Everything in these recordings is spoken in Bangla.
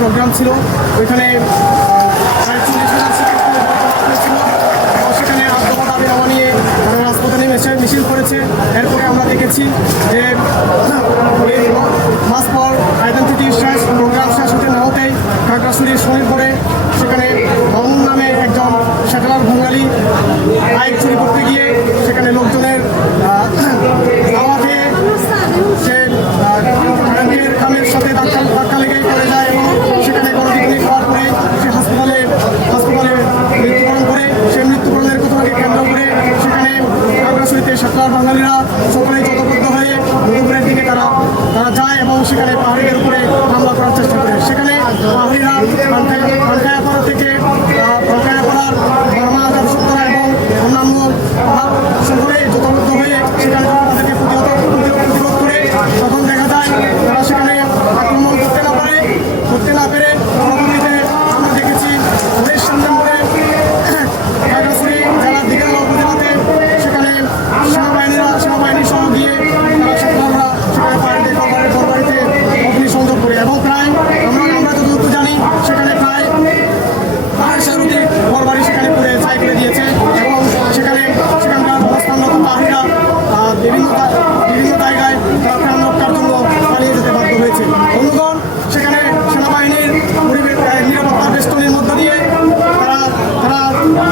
প্রোগ্রাম ছিল, ওইখানে প্রায় 40,000 শিক্ষার্থী ছিল। সেখানে আত্মপদ আবির্ভাব নিয়ে তারা রাজপথে নেমে মিছিল করেছে। এরপরে আমরা দেখেছি যে মাস ফর আইডেন্টিটি শেষ প্রোগ্রাম শেষ হতে না হতেই খাগড়াছড়ির শরীরপুরে সেখানে মামুন নামে একজন সেটেলার বাঙালি বাইক চুরি করতে গিয়ে সেখানে লোকজনের আওয়াজে সে কারেন্টের খামের সাথে ধাক্কা লেগেই পড়ে যায় এবং সেখানে গণবিজ্ঞানী হওয়ার পরে সে হাসপাতালে মৃত্যুবরণ করে। সেই মৃত্যুবরণের ঘটনাকে কেন্দ্র করে সেখানে খাগড়াছড়িতে সেটেলার বাঙালিরা সকলেই জোটবদ্ধ হয়ে দুপুরের দিকে তারা যায় এবং সেখানে পাহাড়িদের উপরে হামলা করার চেষ্টা করে। সেখানে পাহাড়িরা ভাঙ্গায়াপাড়া থেকে ভাঙ্গায়াপাড়ার বর্মা দর্শকরা এবং অন্যান্য পাহাড় শহরে জোটবদ্ধ হয়ে সেখানে তাদেরকে প্রতিরোধ করে তখন দেখা যায় তারা সেখানে আক্রমণ করতে না পেরে পরবর্তীতে আমরা দেখেছি পুলিশ সামনে খাগড়াছড়ি জেলার দিঘালা উপজেলাতে সেখানে সেনাবাহিনী সহ গিয়ে তারা সেখানে পাহাড়িদের ঘরবাড়িতে অগ্নিসংযোগ করে এবং প্রায় আমরা যতটুকু জানি সেখানে প্রায় 500টি ঘরবাড়ি সেখানে পুড়ে ছাই করে দিয়েছে এবং সেখানকার অবস্থানরত পাহাড়িরা বিভিন্ন জায়গায় তারা প্রাণ রক্ষার জন্য পালিয়ে যেতে বাধ্য হয়েছে। বন্ধুগণ, সেখানে সেনাবাহিনীর নিরাপত্তা বেষ্টনীর মধ্য দিয়ে তারা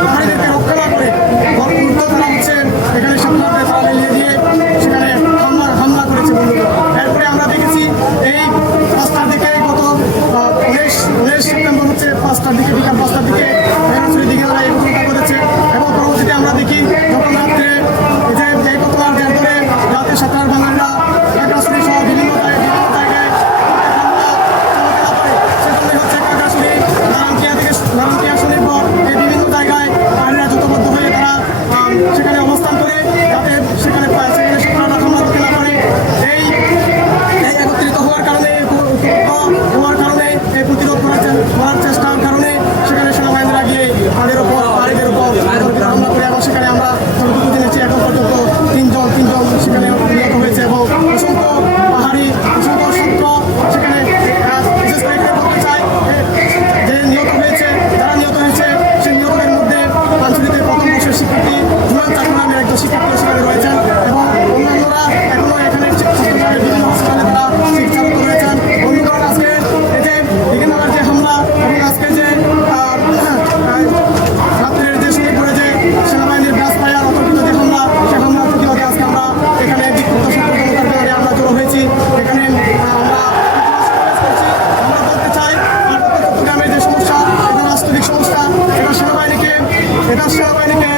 পাহাড়িদেরকে রক্ষা না করে তারা হচ্ছে এখানে সেনাবাহিনীকে তারা মিলিয়ে দিয়ে সেখানে হামলা করেছে। বন্ধুগণ, এরপরে আমরা দেখেছি এই রাস্তার দিকে গত 19 সেপ্টেম্বর হচ্ছে বিকাল 5টার দিকে খাগড়াছড়ির দিকে তারা এই ঘটনা করেছে এবং পরবর্তীতে আমরা দেখি যখন রাত্রে যে গতকাল ধরে রাতে সেটেলার বাঙালিরা খাগড়াছড়ি সহ বিভিন্ন জায়গায় সেখানে হচ্ছে খাগড়াছড়ি নারায়ণকিয়া শরীরপুর এই বিভিন্ন জায়গায় পাহাড়িরা জোটবদ্ধ হয়ে তারা সেখানে অবস্থান করে যাতে সেখানে সেটেলাররা হামলা করতে না পারে। এই একত্রিত হওয়ার কারণে এই প্রতিরোধ করার চেষ্টার কারণে সেখানে সেনাবাহিনীরা গিয়ে পাহাড়িদের উপর হামলা করে এবং সেখানে আমরা যতটুকু জেনেছি এখন পর্যন্ত তিনজন সেখানে নিহত হয়েছে এবং অসংখ্য পাহাড়ি অসংখ্য ছাত্র সেখানে বিশেষ করে এখানে বলতে চাই যে যারা নিহত হয়েছে সেই নিহতদের মধ্যে পাঞ্চুরিতে প্রথম বর্ষের শিক্ষার্থী জুয়ান চাকর নামের একজন শিক্ষার্থী সেখানে রয়েছেন এবং অন্যান্যরা এখনো এখানে বিভিন্ন হসপিটালে তারা চিকিৎসারত রয়েছেন। বন্ধুগণ, আজকে এই যে দিঘিনালার যে হামলা এবং আজকে যে রাত্রের যে শরীরপুরে যে সেনাবাহিনীর ব্যাস পায়ার অতর্কিত যে হামলা সেই হামলার প্রতিবাদে আজকে আমরা এখানে বিক্ষুব্ধ ছাত্র জনতার ব্যাপারে আমরা জড়ো হয়েছি। এখানে আমরা বলতে চাই চট্টগ্রামের যে সমস্যা এটা রাষ্ট্রিক সমস্যা, এটা সেনাবাহিনীকে